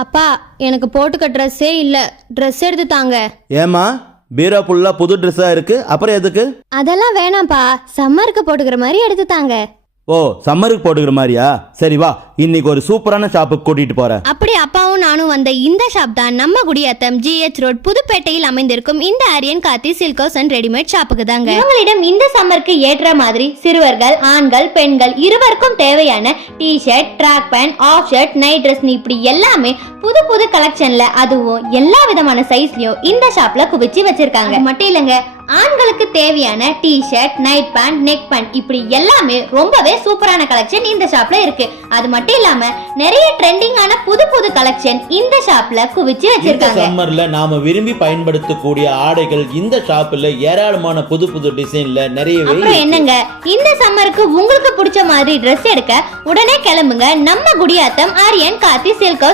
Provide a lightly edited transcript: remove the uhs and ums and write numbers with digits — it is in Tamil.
அப்பா எனக்கு போட்டுக்க ட்ரெஸ்ஸே இல்ல, ட்ரெஸ் எடுத்து தாங்க. ஏமா பீரோ ஃபுல்லா புது ட்ரெஸ்ஸா இருக்கு, அப்புறம் எதுக்கு? அதெல்லாம் வேணாம்ப்பா, சம்மருக்கு போட்டுக்கிற மாதிரி எடுத்து தாங்க. ஓ, சம்மருக்கு போட்டுக்கிற மாதிரியா? சரி வா, இன்னைக்கு ஒரு சூப்பரான ஷாப்புக்கு கூட்டிட்டு போறேன். அப்படி அப்பாவும் நானும் வந்த இந்த ஷாப் தான் நம்ம குடியாத்தம் GH ரோட் புதுப்பேட்டையில் அமைந்திருக்கும் இந்த ஆரியன் காத்தி சில்க் ஹவுஸ் அண்ட் ரெடிமேட் ஷாப்புக்கு தாங்க. இவங்களிடம் இந்த சம்மருக்கு ஏற்ற மாதிரி சிறுவர்கள், ஆண்கள், பெண்கள் இருவருக்கும் தேவையான T-shirt, track pant, half shirt, night dress இப்படி எல்லாமே புது புது கலெக்ஷன்ல, அதுவும் எல்லா விதமான சைஸ்லயும் இந்த ஷாப்ல குவிச்சு வச்சிருக்காங்க. மட்டும் இல்லங்க, ஆண்களுக்கு தேவையான T-shirt, night pant, neck band இப்படி எல்லாமே ரொம்பவே சூப்பரான கலெக்ஷன் இந்த ஷாப்ல இருக்கு. அது மட்டும் இல்லாம நிறைய ட்ரெண்டிங்கான புது புது கலெக்ஷன் இந்த ஷாப்ல குவிச்சு வச்சிருக்காங்க. சம்மர்ல நாம விரும்பி பயன்படுத்தக்கூடிய ஆடைகள் இந்த ஷாப்ல ஏராளமான புது புது டிசைன்ல நிறையவே. அப்புறம் என்னங்க, இந்த சம்மருக்கு உங்களுக்கு பிடிச்ச மாதிரி Dress எடுக்க உடனே கிளம்புங்க நம்ம குடியாத்தம் ஆரியன் காத்தி சில்க் ஹவுஸ்